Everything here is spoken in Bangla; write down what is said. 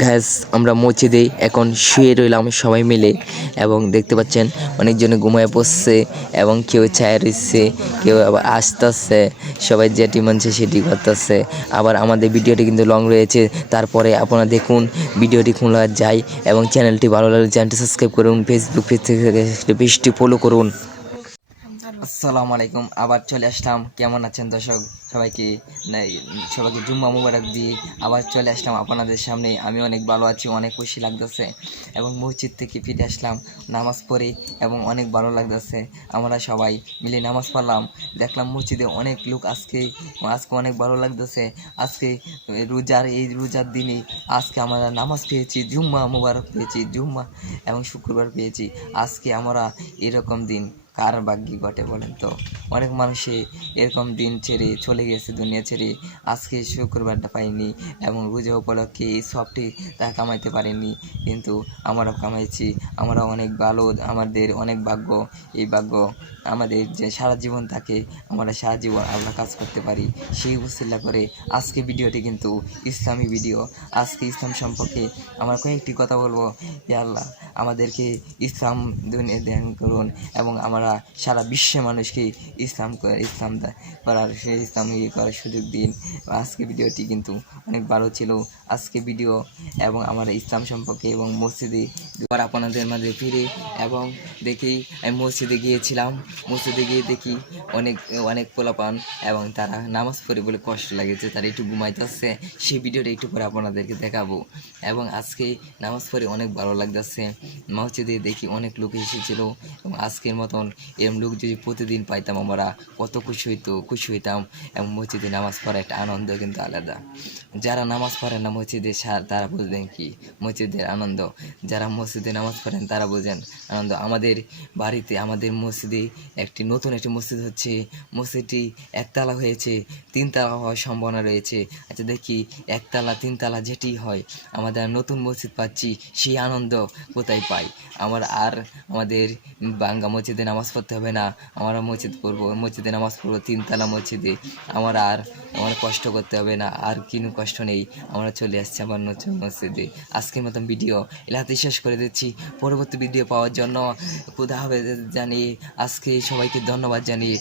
গ্যাস আমরা মসজিদে এখন শুয়ে রইলাম সবাই মিলে এবং দেখতে পাচ্ছেন অনেকজনে ঘুমায় পড়ছে এবং কেউ ছায়া রয়েছে, কেউ আবার আসতেছে, সবাই যেটি মানছে সেটি করতেছে। আবার আমাদের ভিডিওটি কিন্তু লং রয়েছে, তারপরে আপনারা দেখুন ভিডিওটি খোলা যায় এবং চ্যানেলটি ভালো লাগলে চ্যানেলটি সাবস্ক্রাইব করুন, ফেসবুক পেজ থেকে পেজটি ফলো করুন। আসসালামু আলাইকুম, আবার চলে আসলাম। কেমন আছেন দর্শক? সবাইকে জুম্মা মুবারক দিয়ে আবার চলে আসলাম আপনাদের সামনে। আমি অনেক ভালো আছি, অনেক খুশি লাগতেছে এবং মসজিদ থেকে ফিরে আসলাম নামাজ পড়ে এবং অনেক ভালো লাগতেছে। আমরা সবাই মিলে নামাজ পড়লাম, দেখলাম মসজিদে অনেক লোক। আজকে অনেক ভালো লাগতেছে। আজকে রোজার দিনে আজকে আমরা নামাজ পেয়েছি, জুম্মা মুবারক পেয়েছি, জুম্মা এবং শুক্রবার পেয়েছি। আজকে আমরা এরকম দিন কার ভাগ্যে ঘটে বলেন তো? অনেক মানুষে এরকম দিন ছেড়ে চলে গেছে দুনিয়া ছেড়ে। আজকে শুক্রবারটা পাইনি এবং রোজা উপলক্ষে এই সবটি তা কামাইতে পারিনি, কিন্তু আমরা কামাইছি। আমরা অনেক ভালো, আমাদের অনেক ভাগ্য। এই ভাগ্য আমাদের যে সারা জীবন থাকে, আমরা সারা জীবন আমরা কাজ করতে পারি। সেই উসিলা করে আজকে ভিডিওটি কিন্তু ইসলামী ভিডিও। আজকে ইসলাম সম্পর্কে আমরা কয়েকটি কথা বলবো। ইয়া আল্লাহ, আমাদেরকে ইসলাম দুনিয়া দান করুন এবং আমরা সারা বিশ্বের মানুষকে ইসলাম করার করার সুযোগ দিন। আজকে ভিডিওটি কিন্তু অনেক ভালো ছিল আজকে ভিডিও, এবং আমরা ইসলাম সম্পর্কে এবং মসজিদে আপনাদের মাঝে ফিরে এবং দেখি আমি মসজিদে গিয়েছিলাম। মসজিদে গিয়ে দেখি অনেক অনেক পোলাপান এবং তারা নামাজ পড়ে বলে কষ্ট লাগেছে, তারা একটু ঘুমাইতেছে। সেই ভিডিওটা একটু পরে আপনাদেরকে দেখাবো। এবং আজকে নামাজ পড়ে অনেক ভালো লাগতেছে। মসজিদে দেখি অনেক লোক এসেছিল এবং আজকের মতন এরম লোক যদি প্রতিদিন পাইতাম আমরা কত খুশি হইতাম। এবং মসজিদে নামাজ পড়ার একটা আনন্দ কিন্তু আলাদা। যারা নামাজ পড়েন না মসজিদে তারা বুঝবেন কি মসজিদের আনন্দ। যারা মসজিদে নামাজ পড়েন তারা বোঝেন আনন্দ। আমাদের বাড়িতে আমাদের মসজিদে নতুন একটি মসজিদ হচ্ছে। মসজিদটি একতলা হয়েছে, তিনতলা হওয়ার সম্ভাবনা রয়েছে। আচ্ছা দেখি একতলা তিনতলা যেটি হয়, আমাদের নতুন মসজিদ পাচ্ছি, সেই আনন্দ কোথায় পাই? আমাদের বাঙ্গা মসজিদে নামাজ পড়তে হবে না। আমরা মসজিদে নামাজ পড়বো তিনতলা মসজিদে। আমার কষ্ট করতে হবে না, আর কোনো কষ্ট নেই। আমরা চলে আসছি আমার নতুন মসজিদে। আজকের মতন ভিডিও এলাকাতে শেষ করে দিচ্ছি। পরবর্তী ভিডিও পাওয়ার জন্য খুদা হাফেজ জানিয়ে আজকে সবাইকে ধন্যবাদ জানিয়ে